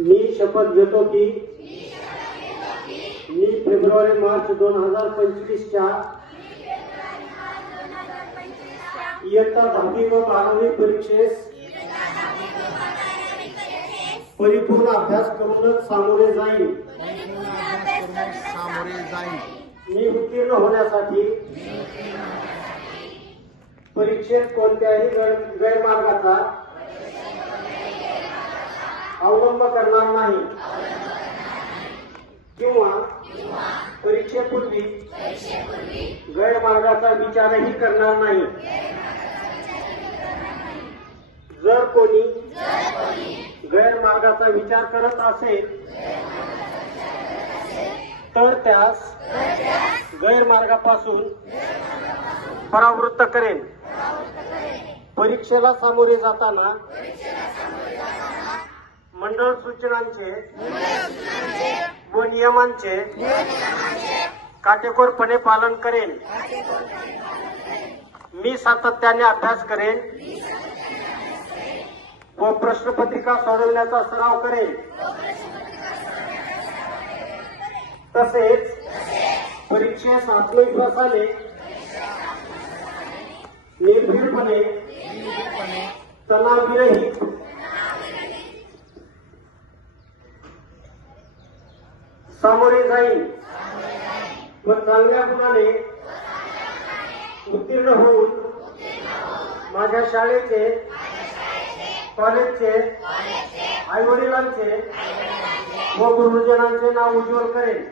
मी शपथ घेतो की मी फेब्रुवारी मार्च दोन हजार पंचवीसच्या इयत्ता दहावी व बारावी परीक्षेस परिपूर्ण अभ्यास करूनच सामोरे जाईन. सामोरे जाईन मी उत्तीर्ण होण्यासाठी परीक्षेत कोणत्याही गैर- गैरमार्गाचा अवलंब करणार नाही. किंवा परीक्षेपूर्वी गैरमार्गाचा विचारही करणार नाही. जर कोणी गैरमार्गाचा विचार करत असेल तर त्यास गैरमार्गापासून परावृत्त करेन. परीक्षेला सामोरे जाताना मंडळ सूचनांचे व नियमांचे काटेकोरपणे पालन करेन. मी सातत्याने अभ्यास करेन. व प्रश्नपत्रिका सोडवण्याचा सराव करेन. तसेच परीक्षेस आत्मविश्वासाने निर्भीडपणे तणावविरहित सामोरे जाईल. व चांगल्या गुणाने उत्तीर्ण होऊन माझ्या शाळेचे कॉलेजचे आई वडिलांचे व गुरुजनांचे नाव उज्ज्वल करेन.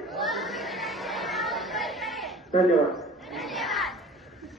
धन्यवाद.